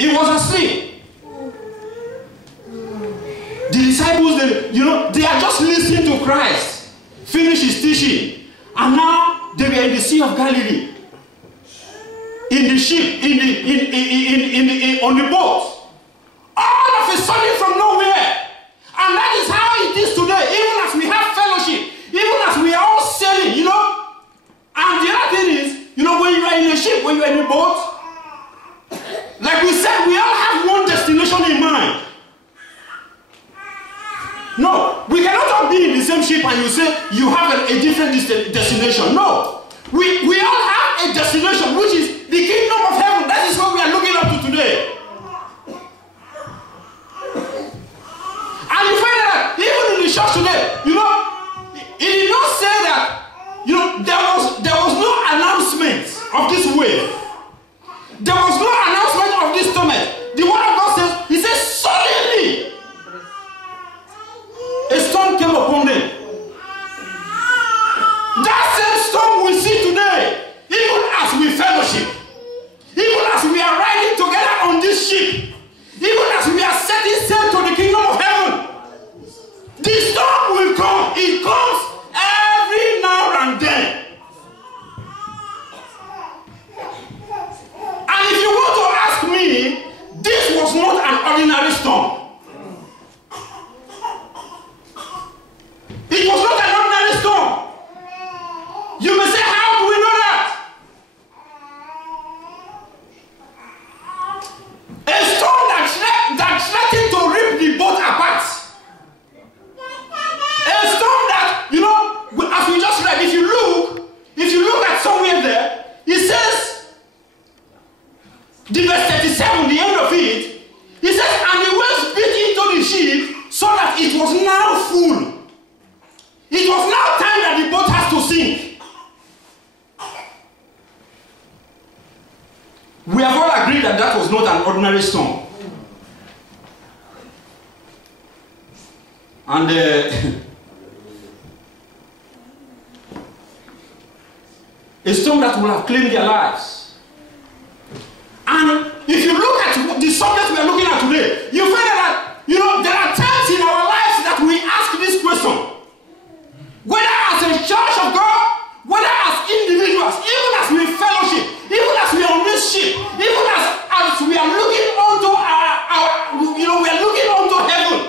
He was asleep. The disciples, they are just listening to Christ finish his teaching, and now they were in the Sea of Galilee, in the ship, on the boat. All of a sudden, from nowhere. And that is how it is today. Even as we have fellowship, even as we are all sailing, And the other thing is, when you are in a ship, when you are in a boat, like we said, we all have one destination in mind. No, we cannot all be in the same ship and you say you have a different destination. No, we all have a destination, which is the kingdom of heaven. That is what we are looking up to today. And you find that even in the church today, it did not say that, there was no announcement of this wave. There was no announcement of this torment. The word of God says, he says, suddenly a storm came upon them. That same storm we see today, even as we fellowship, even as we are riding together on this ship, even as we are setting sail to the kingdom of heaven, the storm will come. It comes every now and then. And if you want to ask me, this was not an ordinary storm. It was not an ordinary storm. You may say, how do we know that? A storm that threatened to rip the boat apart. A storm that, as we just read, if you look at somewhere there, it says, the verse 37, the end of it, it says, and the waves beat into the ship so that it was now full. It was now time that the boat has to sink. We have all agreed that that was not an ordinary storm. And a storm that will have claimed their lives. And if you look at the subject we are looking at today, you find that, there are times in our lives that we ask this question. Whether as a church of God, whether as individuals, even as we fellowship, even as we are on this ship, even as we are looking onto we are looking onto heaven.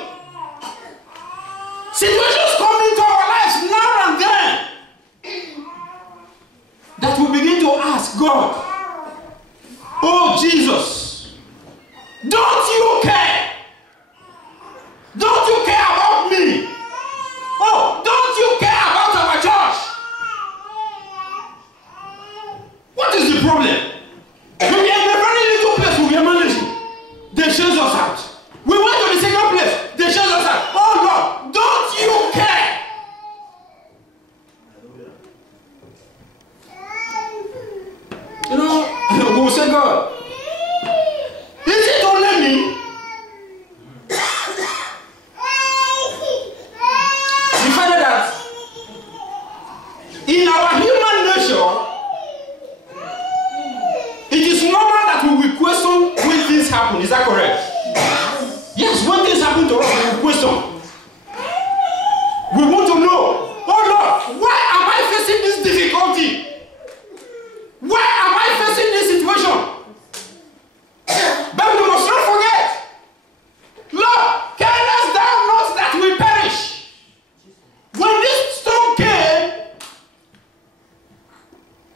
Situations come into our lives now and then that we begin to ask God, oh Jesus, don't you care? Don't you care about me? Oh, don't you care about our church? What is the problem? We are in a very little place we are managing. They chase us out. We went to the second place. They chase us out. Oh Lord, don't you care? We will say, God, is it only me? In our human nature, it is normal that we will question when things happen. Is that correct? Yes, when things happen to us, we will question. We want to know, oh Lord, why am I facing this difficulty? Why am I facing this situation? But we must not forget, Lord, carest thou not that we perish? When this storm came,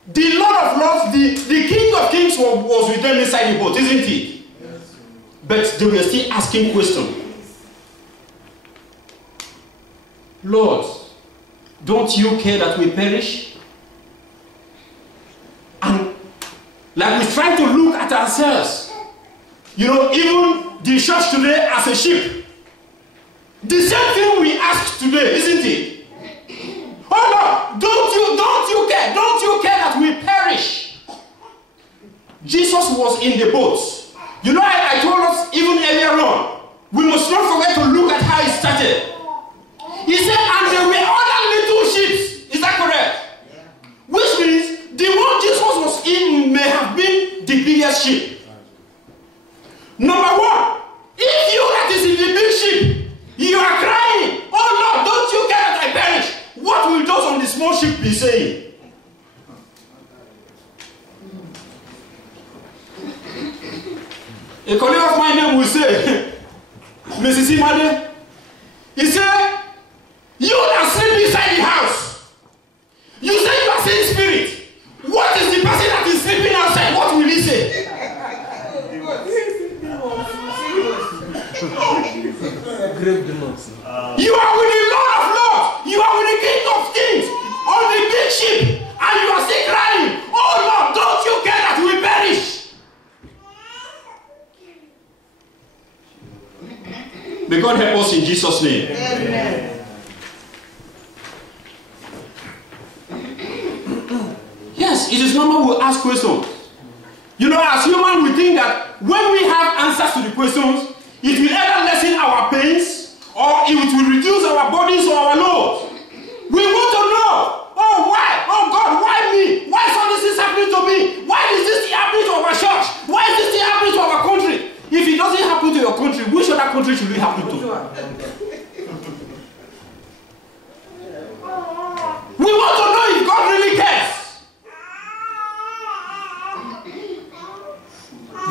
the Lord of Lords, the King of Kings was with them inside the boat, isn't he? Yes. But they were still asking questions. Lord, don't you care that we perish? And like we try to look at ourselves, even the church today as a ship, the same thing we ask today, isn't it? Oh Lord, don't you care? Don't you care that we perish? Jesus was in the boat. I told us even earlier on, we must not forget to look at how it started. He said, and there were other little ships. Is that correct? Yeah. Which means the one Jesus was in may have been the biggest ship. Number one, if you that is in the big ship, you are crying, oh Lord, don't you care that I perish? What will those on the small ship be saying? A colleague of mine will say, Mrs. Imade, he said, you that sleep inside the house, you say you are seeing spirit. What is the person that is sleeping outside? What will he say? You are with the Lord of Lords. You are with the King of Kings on the big ship, and you are still crying, oh Lord, don't you care that we perish? May God help us in Jesus' name. Amen. Yes, it is normal we ask questions. You know, as humans, we think that when we have answers to the questions, it will either lessen our pains or it will reduce our bodies or our loads. We want to know, oh why? Oh God, why me? Why is all this is happening to me? Why is this happening to our church? Why is this happening to our country? If it doesn't happen to your country, which other country should it happen to? We want to know if God really cares.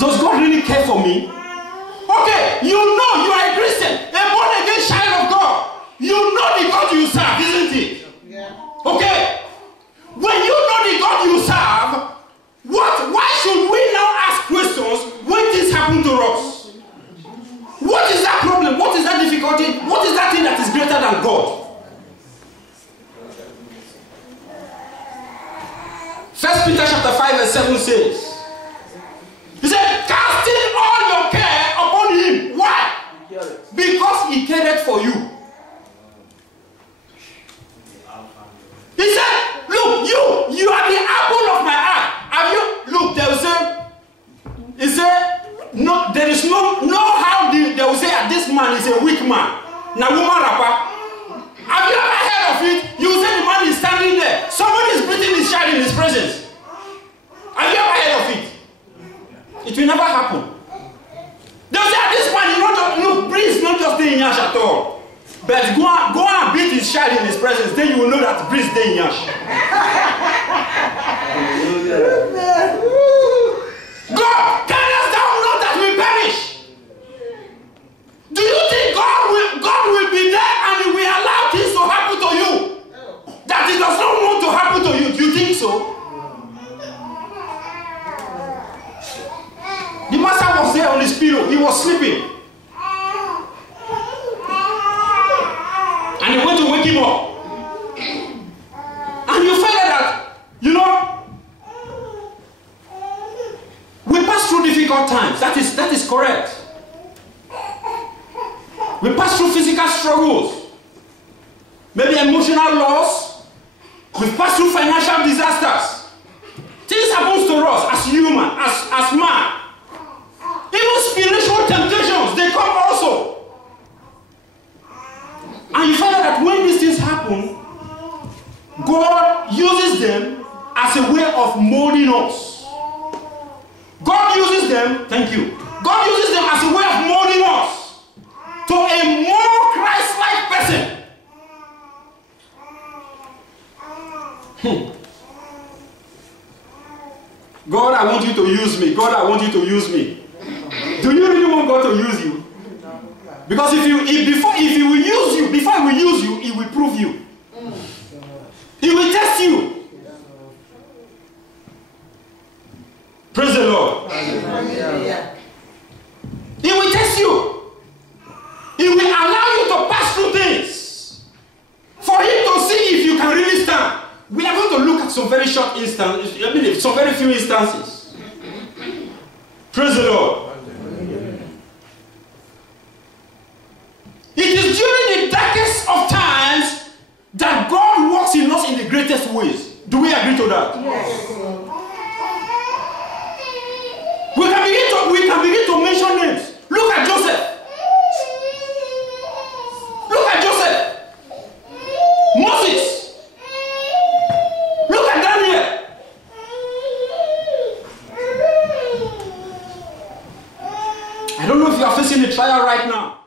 Does God really care for me? Okay, you know you are a Christian, a born-again child of God. You know the God you serve, isn't it? Yeah. Okay? When you know the God you serve, why should we now ask questions when things happen to us? What is that problem? What is that difficulty? What is that thing that is greater than God? 1 Peter chapter 5 verse 7 says, he said, casting all your care upon him. Why? Because he cared for you. He said, look, you are the apple of my eye. Have you, look, they will say, he said, no, there is no how they will say that this man is a weak man. Now, woman rapper. Have you ever heard of it? You say the man is standing there. Somebody is beating his child in his presence. Have you ever heard of it? It will never happen. They'll say, this man is not just, look, Prince is not just staying in Yash at all. But go and beat his child in his presence, then you will know that Prince is staying in Yash. God, carest thou not that we perish? Do you think God will be there and he will allow things to happen to you that he does not want to happen to you? Do you think so? The master was there on his pillow. He was sleeping. And he went to wake him up. And you find that, you know, we pass through difficult times. That is correct. We pass through physical struggles. Maybe emotional loss. We pass through financial disasters. Things happen to us as human, as man. Even spiritual temptations, they come also. And you find out that when these things happen, God uses them as a way of molding us. God uses them, thank you. God uses them as a way of molding us to a more Christ-like person. God, I want you to use me. God, I want you to use me. Do you really want God to use you? Because if he will use you, before he will use you, he will prove you. He will test you. Praise the Lord. He will test you. He will allow you to pass through things for him to see if you can really stand. We are going to look at some very short instances, some very few instances. Praise the Lord. It is during the darkest of times that God works in us in the greatest ways. Do we agree to that? Yes. We can begin to mention names. Look at Joseph. Look at Joseph. Moses. Look at Daniel. I don't know if you are facing a trial right now.